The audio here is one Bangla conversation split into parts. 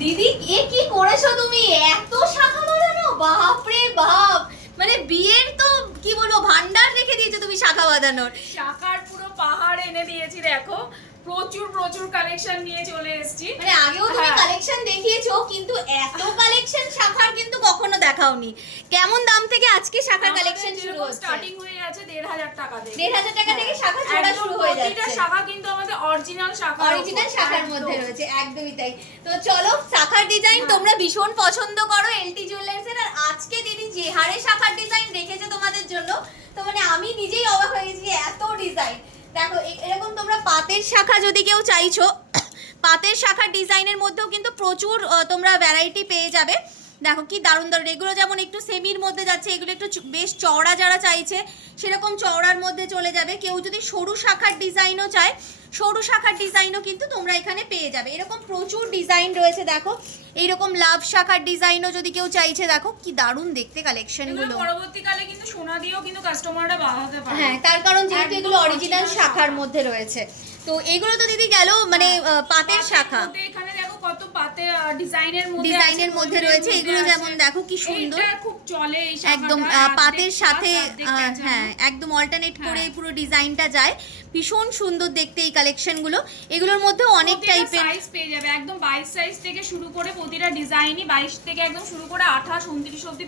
দিদি এ কি করেছো তুমি? এত শাখা বাঁধানো, বাপরে বাপ! মানে বিয়ের তো কি বলবো, ভান্ডার রেখে দিয়েছো তুমি শাখা বাঁধানোর। শাখার পুরো পাহাড় এনে দিয়েছি দেখো, প্রচুর প্রচুর কালেকশন নিয়ে চলে এসেছি। মানে আগেও তুমি কালেকশন দেখিয়েছো, কিন্তু এত কালেকশন শাখার কিন্তু কখনো দেখাওনি। কেমন দাম থেকে আজকে শাখার কালেকশন শুরু হচ্ছে? স্টার্টিং হয়ে যাচ্ছে 1,500 টাকা থেকে। 1,500 টাকা থেকে শাখা জোড়া শুরু হয়ে যাচ্ছে। প্রতিটা শাখা কিন্তু আমাদের অরিজিনাল শাখা, অরিজিনাল শাখার মধ্যে রয়েছে, একদমই তাই। তো চলো, শাখার ডিজাইন তোমরা ভীষণ পছন্দ করো এলটি জুয়েলার্স এর, আর আজকে দিদি যে হারে শাখার ডিজাইন রেখেছে তোমাদের জন্য, তো মানে আমি নিজেই অবাক হয়ে গেছি, এত ডিজাইন। দেখো এরকম তোমরা পাতের শাখা যদি কেউ চাইছো, পাতের শাখার ডিজাইনের মধ্যেও কিন্তু প্রচুর তোমরা ভ্যারাইটি পেয়ে যাবে। দেখো কি দারুণ দারুণ, এগুলো যেমন একটু সেমির মধ্যে যাচ্ছে, এগুলো একটু বেশ চওড়া যারা চাইছে সেরকম চওড়ার মধ্যে চলে যাবে। কেউ যদি সরু শাখার ডিজাইনও চায়, সরু শাখার ডিজাইনও কিন্তু তোমরা এখানে পেয়ে যাবে। এরকম প্রচুর ডিজাইন রয়েছে। দেখো এইরকম লাভ শাখার ডিজাইনও যদি কেউ চাইছে, দেখো কি দারুণ দেখতে কালেকশনগুলো। পরবর্তীকালে কিন্তু সোনা দিয়েও কিন্তু কাস্টমাররা বাঁধাতে পারে। হ্যাঁ, তার কারণ যেহেতু এগুলো অরিজিনাল শাখার মধ্যে রয়েছে। তো এগুলো তো দিদি গেল মানে পাতের শাখা। এখানে দেখো কত পাতে ডিজাইনের মধ্যে রয়েছে। এগুলো যেমন দেখো কি সুন্দর, এটা খুব চলে এই শাখাটা, একদম পাতের সাথে হ্যাঁ একদম অল্টারনেট করে পুরো ডিজাইনটা যায়। ভীষণ সুন্দর দেখতে এই কালেকশনগুলো। এগুলোর মধ্যে অনেক টাইপের সাইজ পেয়ে যাবে, একদম 22 সাইজ থেকে শুরু করে প্রতিটা ডিজাইনই 22 থেকে একদম শুরু করে 28 29 অবধি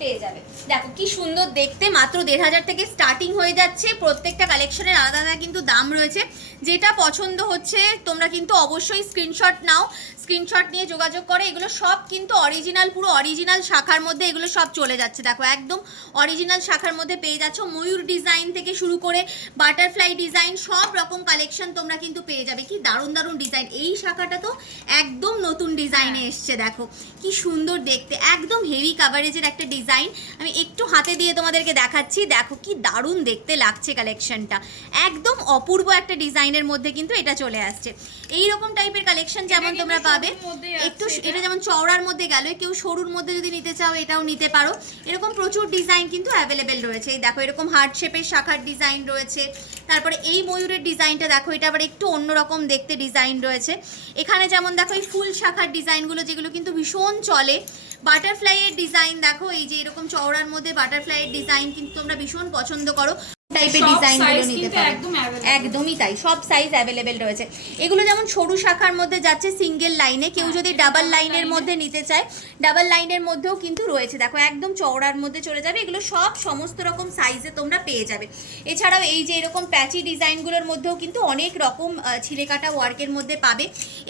পেয়ে যাবে। দেখো কি সুন্দর দেখতে, মাত্র 1,500 থেকে স্টার্টিং হয়ে যাচ্ছে। প্রত্যেকটা কালেকশনের আলাদা আলাদা কিন্তু দাম রয়েছে। যেটা পছন্দ হচ্ছে তোমরা কিন্তু অবশ্যই স্ক্রিনশট নাও, স্ক্রিনশট নিয়ে যোগাযোগ করে। এগুলো সব কিন্তু অরিজিনাল, পুরো অরিজিনাল শাখার মধ্যে এগুলো সব চলে যাচ্ছে। দেখো একদম অরিজিনাল শাখার মধ্যে পেয়ে যাচ্ছ। ময়ূর ডিজাইন থেকে শুরু করে বাটারফ্লাই ডিজাইন, সব রকম কালেকশন তোমরা কিন্তু পেয়ে যাবে। কি দারুণ দারুণ ডিজাইন। এই শাখাটা তো একদম নতুন ডিজাইনে এসছে, দেখো কি সুন্দর দেখতে, একদম হেভি কাভারেজের একটা ডিজাইন। আমি একটু হাতে দিয়ে তোমাদেরকে দেখাচ্ছি, দেখো কি দারুণ দেখতে লাগছে কালেকশনটা। একদম অপূর্ব একটা ডিজাইনের মধ্যে কিন্তু এটা চলে আসছে। এই রকম টাইপের কালেকশন যেমন তোমরা পাবে, একটু এটা যেমন চওড়ার মধ্যে গেল, কেউ সরুর মধ্যে যদি নিতে চাও এটাও নিতে পারো। এরকম প্রচুর ডিজাইন কিন্তু অ্যাভেলেবেল রয়েছে। এই দেখো এরকম হার্ট শেপের শাখার ডিজাইন রয়েছে। তারপরে এই ময়ূরের ডিজাইনটা দেখো, এটা আবার একটু অন্যরকম দেখতে ডিজাইন রয়েছে। এখানে যেমন দেখো এই ফুল শাখার ডিজাইনগুলো, যেগুলো কিন্তু ভীষণ চলে। বাটারফ্লাইয়ের ডিজাইন দেখো, এই যে এরকম চওড়ার মধ্যে বাটারফ্লাইয়ের ডিজাইন কিন্তু তোমরা ভীষণ পছন্দ করো, টাইপের ডিজাইনগুলো নিতে পারো। একদমই তাই, সব সাইজ অ্যাভেলেবেল রয়েছে। এগুলো যেমন সরু শাখার মধ্যে যাচ্ছে সিঙ্গেল লাইনে, কেউ যদি ডাবল লাইনের মধ্যে নিতে চায় ডাবল লাইনের মধ্যেও কিন্তু রয়েছে। দেখো একদম চওড়ার মধ্যে চলে যাবে। এগুলো সব সমস্ত রকম সাইজে তোমরা পেয়ে যাবে। এছাড়াও এই যে এরকম প্যাচি ডিজাইনগুলোর মধ্যেও কিন্তু অনেক রকম ছিঁড়ে কাটা ওয়ার্কের মধ্যে পাবে।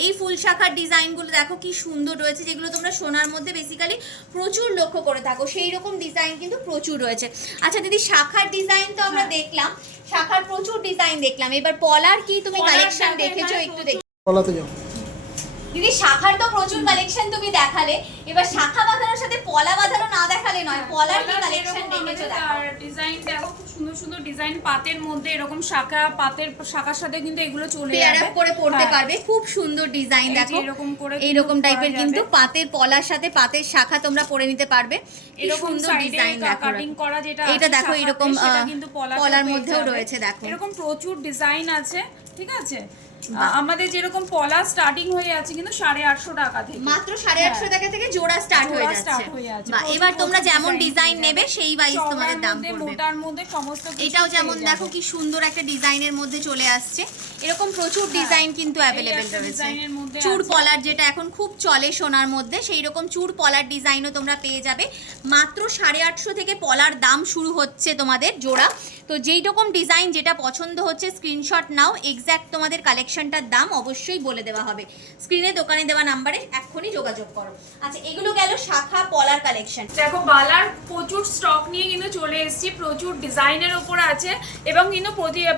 এই ফুল শাখার ডিজাইনগুলো দেখো কি সুন্দর রয়েছে, যেগুলো তোমরা সোনার মধ্যে বেসিক্যালি প্রচুর লক্ষ্য করে থাকো, সেই রকম ডিজাইন কিন্তু প্রচুর রয়েছে। আচ্ছা দিদি, শাখার ডিজাইন তো আমরা দেখলাম, শাখার প্রচুর ডিজাইন দেখলাম, এবার পলার কি তুমি কালেকশন দেখেছো একটু দেখি। পলাতে যাও দিদি, শাখার তো প্রচুর কালেকশন তুমি দেখালে, এবার শাখা বাঁধানোর সাথে পলা বাঁধানো না দেখালে নয়। পলার কি কালেকশন দেখেছো? ডিজাইন দেখো খুব সুন্দর সুন্দর ডিজাইন, পাতের মধ্যে এরকম শাখা, পাতের শাখার সাথে কিন্তু এগুলো চলে যাবে, পেয়ার আপ করে পড়তে পারবে। খুব সুন্দর ডিজাইন দেখো, এইরকম টাইপের কিন্তু পাতের পলার সাথে পাতের শাখা তোমরা পরে নিতে পারবে। এরকম সুন্দর ডিজাইন দেখো, কাটিং করা যেটা এটা দেখো এরকম কিন্তু পলার মধ্যেও রয়েছে। দেখো এরকম প্রচুর ডিজাইন আছে, ঠিক আছে। আমাদের যেরকম পলা স্টার্টিং হয়ে আছে কিন্তু 850 টাকা থেকে, মাত্র 850 টাকা থেকে জোড়া স্টার্ট হয়ে যাচ্ছে। এবার তোমরা যেমন ডিজাইন নেবে সেই ওয়াইজ তোমাদের দাম পড়বে। মোটার মধ্যে সমস্ত কিছু, এটাও যেমন দেখো কি সুন্দর একটা ডিজাইনের মধ্যে চলে আসছে। এরকম প্রচুর ডিজাইন কিন্তু অ্যাভেলেবেল রয়েছে। চূড় পলার যেটা এখন খুব চলে সোনার মধ্যে, সেই রকম চূড় পলার ডিজাইনও তোমরা পেয়ে যাবে। মাত্র 850 থেকে পলার দাম শুরু হচ্ছে তোমাদের জোড়া। তো যেই রকম ডিজাইন যেটা পছন্দ হচ্ছে স্ক্রিনশট নাও, এক্স্যাক্ট তোমাদের কালেকশনটার দাম অবশ্যই বলে দেওয়া হবে। স্ক্রিনে দোকানে দেওয়া নাম্বারে এক্ষুনি যোগাযোগ করো। আচ্ছা, এগুলো গেল শাখা পলার কালেকশন। দেখো বালার প্রচুর স্টক নিয়ে কিন্তু চলে এসেছি, প্রচুর ডিজাইনের উপর আছে এবং কিন্তু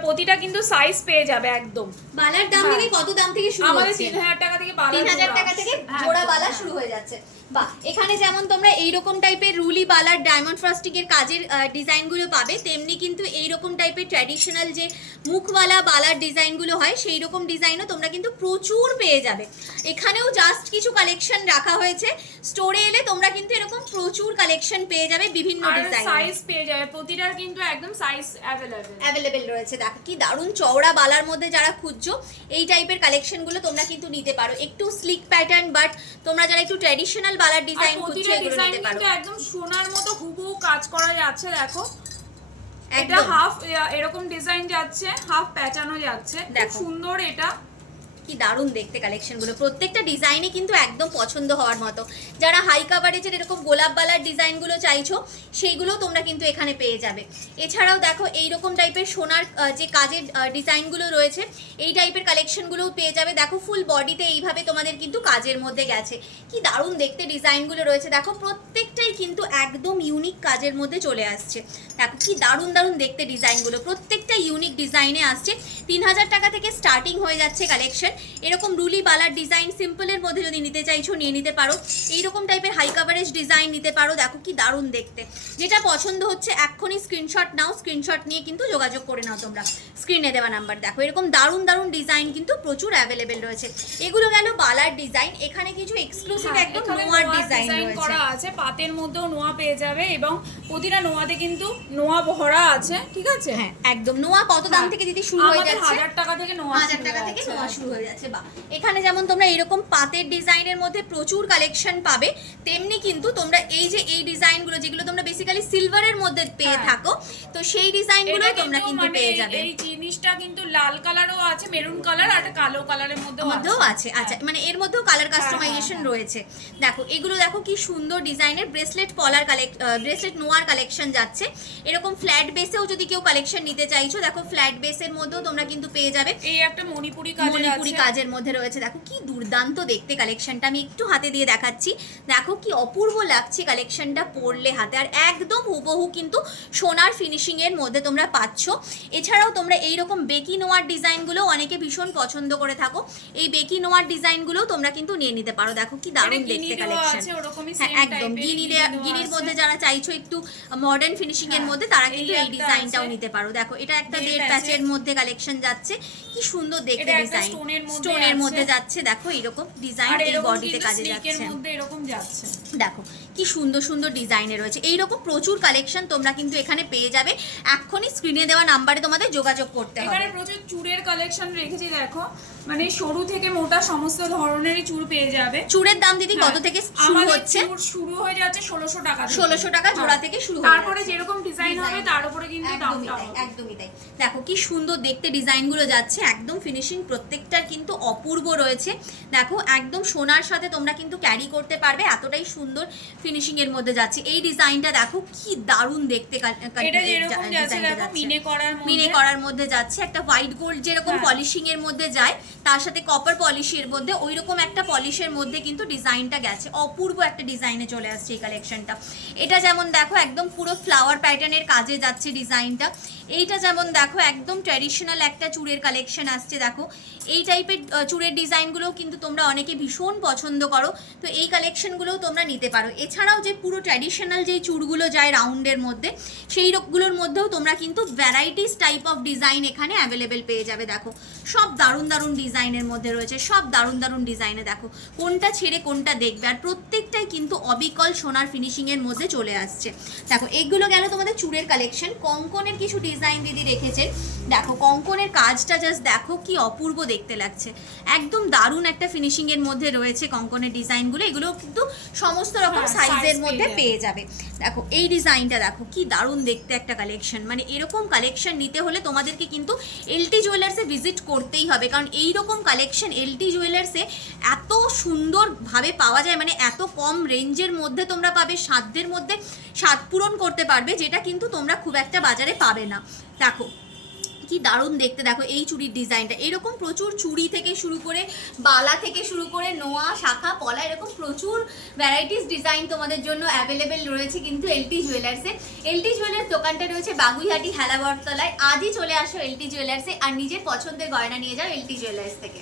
প্রতিটা কিন্তু সাইজ পেয়ে যাবে একদম। বালার দাম দিদি কত দাম থেকে শুরু হচ্ছে? আমাদের 3000 টাকা থেকে বালা, 3000 টাকা থেকে জোড়া বালা শুরু হয়ে যাচ্ছে। বাহ, এখানে যেমন তোমরা এইরকম টাইপের রুলি বালার ডায়মন্ড ফ্রস্টিংয়ের কাজের ডিজাইনগুলো পাবে, তেমনি কিন্তু এইরকম টাইপের ট্র্যাডিশনাল যে মুখওয়ালা বালার ডিজাইনগুলো হয় সেই রকম ডিজাইনও তোমরা কিন্তু প্রচুর পেয়ে যাবে। এখানেও জাস্ট কিছু কালেকশন রাখা হয়েছে, স্টোরে এলে তোমরা কিন্তু এরকম প্রচুর কালেকশন পেয়ে যাবে বিভিন্ন ডিজাইন, সাইজ পেয়ে যাবে প্রতিটার কিন্তু একদম সাইজ অ্যাভেলেবেল রয়েছে। দেখো কি দারুণ চওড়া বালার মধ্যে যারা খুঁজছো এই টাইপের কালেকশনগুলো তোমরা কিন্তু নিতে পারো। একটু স্লিক প্যাটার্ন বাট তোমরা যারা একটু ট্র্যাডিশনাল বালার ডিজাইন খুঁজছো এগুলো নিতে পারো। একদম সোনার মতো হুবহু কাজ করা যাচ্ছে, দেখো এটা হাফ এরকম ডিজাইন যাচ্ছে, হাফ প্যাটার্নও যাচ্ছে, খুব সুন্দর। এটা কি দারুণ দেখতে কালেকশনগুলো, প্রত্যেকটা ডিজাইনই কিন্তু একদম পছন্দ হওয়ার মতো। যারা হাই কাভারেজের এরকম গোলাপ বালার ডিজাইনগুলো চাইছো সেইগুলো তোমরা কিন্তু এখানে পেয়ে যাবে। এছাড়াও দেখো এইরকম টাইপের সোনার যে কাজের ডিজাইনগুলো রয়েছে এই টাইপের কালেকশনগুলোও পেয়ে যাবে। দেখো ফুল বডিতে এইভাবে তোমাদের কিন্তু কাজের মধ্যে গেছে, কি দারুণ দেখতে ডিজাইনগুলো রয়েছে। দেখো প্রত্যেকটাই কিন্তু একদম ইউনিক কাজের মধ্যে চলে আসছে। দেখো কি দারুণ দারুণ দেখতে ডিজাইনগুলো, প্রত্যেকটা ইউনিক ডিজাইনে আসছে। 3000 টাকা থেকে স্টার্টিং হয়ে যাচ্ছে কালেকশন। এরকম রুলি বালার ডিজাইন সিম্পলের মধ্যে যদি নিতে চাইছো নিয়ে নিতে পারো, এইরকম টাইপের হাই কাভারেজ ডিজাইন নিতে পারো। দেখো কি দারুণ দেখতে, যেটা পছন্দ হচ্ছে এক্ষুনি স্ক্রিনশট নাও, স্ক্রিনশট নিয়ে কিন্তু যোগাযোগ করে নাও তোমরা স্ক্রিনে দেওয়া নাম্বার। দেখো এরকম দারুণ দারুণ ডিজাইন কিন্তু প্রচুর অ্যাভেলেবেল রয়েছে। এগুলো গেল বালার ডিজাইন, এখানে কিছু এক্সক্লুসিভ একদম নোয়ার ডিজাইন করা আছে, পাতের মধ্যেও নোয়া পেয়ে যাবে এবং প্রতিটা নোয়াতে কিন্তু নোয়া ভরা আছে, ঠিক আছে? হ্যাঁ একদম। নোয়া কত দাম থেকে দিদি শুরু হয়ে যাচ্ছে? 1000 টাকা থেকে নোয়া, 1000 টাকা থেকে নোয়া শুরু হয়ে যাচ্ছে। বা এখানে যেমন তোমরা এরকম পাতের ডিজাইনের মধ্যে প্রচুর কালেকশন পাবে, তেমনি কিন্তু তোমরা এই যে এই ডিজাইনগুলো যেগুলো তোমরা বেসিক্যালি সিলভারের মধ্যে পেয়ে থাকো, তো সেই ডিজাইনগুলো তোমরা কিন্তু পেয়ে যাবে। এই জিনিসটা কিন্তু লাল কালারও আছে, মেরুন কালার আর কালো কালারের মধ্যেও আছে। আচ্ছা মানে এর মধ্যেও কালার কাস্টমাইজেশন রয়েছে। দেখো এগুলো দেখো কি সুন্দর ডিজাইনের ব্রেসলেট পলার ব্রেসলেট নোয়ার কালেকশন যাচ্ছে। এরকম ফ্ল্যাট বেসেও যদি কেউ কালেকশন নিতে চাইছো, দেখো ফ্ল্যাট বেসের মধ্যেও তোমরা কিন্তু পেয়ে যাবে। এই একটা মণিপুরি কাজের মধ্যে রয়েছে। দেখো কি দুর্দান্ত দেখতে কালেকশনটা, আমি একটু হাতে দিয়ে দেখাচ্ছি। দেখো কি অপূর্ব লাগছে কালেকশনটা পরলে হাতে, আর একদম হুবহু কিন্তু সোনার ফিনিশিং এর মধ্যে তোমরা পাচ্ছ। এছাড়াও তোমরা এইরকম বেকি নোয়ার ডিজাইনগুলো অনেকে ভীষণ পছন্দ করে থাকো, এই বেকি নোয়ার ডিজাইনগুলো তোমরা কিন্তু নিয়ে নিতে পারো। দেখো কি দারুণ দেখতে কালেকশন। হ্যাঁ একদম গিনির মধ্যে যারা চাইছো একটু মডার্ন ফিনিশিং এর মধ্যে তারা কিন্তু এই ডিজাইনটাও নিতে পারো। দেখো এটা একটা 1.5 প্যাচের মধ্যে কালেকশন যাচ্ছে, কি সুন্দর দেখতে ডিজাইন, স্টোনের মধ্যে যাচ্ছে। দেখো এরকম ডিজাইন এই বডিতে কাজে যাচ্ছে, এরকম যাচ্ছে। দেখো কি সুন্দর সুন্দর ডিজাইনে রয়েছে। এইরকম প্রচুর কালেকশন তোমরা কিন্তু এখানে পেয়ে যাবে। এক্ষুনি স্ক্রিনে দেওয়া নাম্বারে তোমাদের যোগাযোগ করতে হবে। এখানে প্রচুর চুড়ের কালেকশন রেখেছি, দেখো মানে সরু থেকে মোটা সমস্ত ধরনেরই চুড় পেয়ে যাবে। চুড়ের দাম দিদি কত থেকে শুরু হচ্ছে? শুরু হয়ে যাচ্ছে 1600 টাকা, 1600 টাকা জোড়া থেকে শুরু হয়। তারপরে যেরকম ডিজাইন হবে তার উপরে কিন্তু দামটা হবে। একদমই তাই। দেখো কি সুন্দর দেখতে ডিজাইনগুলো যাচ্ছে, একদম ফিনিশিং প্রত্যেকটার কিন্তু অপূর্ব রয়েছে। দেখো একদম সোনার সাথে তোমরা কিন্তু ক্যারি করতে পারবে, এতটাই সুন্দর ফিনিশিং এর মধ্যে যাচ্ছে। এই ডিজাইনটা দেখো কি দারুণ দেখতে, এটা যেরকম যাচ্ছে দেখো মিনে করার মধ্যে যাচ্ছে, একটা হোয়াইট গোল্ড যেরকম পলিশিং এর মধ্যে যায় তার সাথে কপার পলিশের মধ্যে ওইরকম একটা পলিশের মধ্যে কিন্তু ডিজাইনটা গেছে, অপূর্ব একটা ডিজাইনে চলে আসছে এই কালেকশনটা। এটা যেমন দেখো একদম পুরো ফ্লাওয়ার প্যাটার্নের কাজে যাচ্ছে ডিজাইনটা। এইটা যেমন দেখো একদম ট্র্যাডিশনাল একটা চুড়ের কালেকশন আসছে। দেখো এই টাইপের চুড়ের ডিজাইনগুলোও কিন্তু তোমরা অনেকে ভীষণ পছন্দ করো, তো এই কালেকশনগুলোও তোমরা নিতে পারো। এছাড়াও যে পুরো ট্র্যাডিশনাল যেই চুড়গুলো যায় রাউন্ডের মধ্যে সেইগুলোর মধ্যেও তোমরা কিন্তু ভ্যারাইটিস টাইপ অফ ডিজাইন এখানে অ্যাভেলেবেল পেয়ে যাবে। দেখো সব দারুণ দারুণ ডিজাইনের মধ্যে রয়েছে, সব দারুণ দারুণ ডিজাইনে। দেখো কোনটা ছেড়ে কোনটা দেখবে, আর প্রত্যেকটাই কিন্তু অবিকল সোনার ফিনিশিংয়ের মধ্যে চলে আসছে। দেখো এইগুলো গেল তোমাদের চুড়ের কালেকশন। কঙ্কনের কিছু ডিজাইন দিদি রেখেছেন। দেখো কঙ্কনের কাজটা জাস্ট দেখো কি অপূর্ব দেখতে লাগছে, একদম দারুণ একটা ফিনিশিংয়ের মধ্যে রয়েছে কঙ্কনের ডিজাইনগুলো। এগুলো কিন্তু সমস্ত রকম সাইজের মধ্যে পেয়ে যাবে। দেখো এই ডিজাইনটা দেখো কি দারুণ দেখতে একটা কালেকশন, মানে এরকম কালেকশন নিতে হলে তোমাদেরকে কিন্তু এলটি জুয়েলার্সে ভিজিট করতেই হবে, কারণ এইরকম কালেকশন এলটি জুয়েলার্সে এত সুন্দরভাবে পাওয়া যায়, মানে এত কম রেঞ্জের মধ্যে তোমরা পাবে, সাধ্যের মধ্যে স্বাদ পূরণ করতে পারবে, যেটা কিন্তু তোমরা খুব একটা বাজারে পাবে না। দেখো কি দারুণ দেখতে, দেখো এই চুড়ির ডিজাইনটা। এরকম প্রচুর চুড়ি থেকে শুরু করে বালা থেকে শুরু করে নোয়া শাখা পলা এরকম প্রচুর ভ্যারাইটিস ডিজাইন তোমাদের জন্য অ্যাভেলেবেল রয়েছে কিন্তু এলটি জুয়েলার্সে। এলটি জুয়েলার্স দোকানটা রয়েছে বাগুইহাটি হেলাবরতলায়। আজই চলে আসো এলটি জুয়েলার্সে আর নিজের পছন্দের গয়না নিয়ে যাও এলটি জুয়েলার্স থেকে।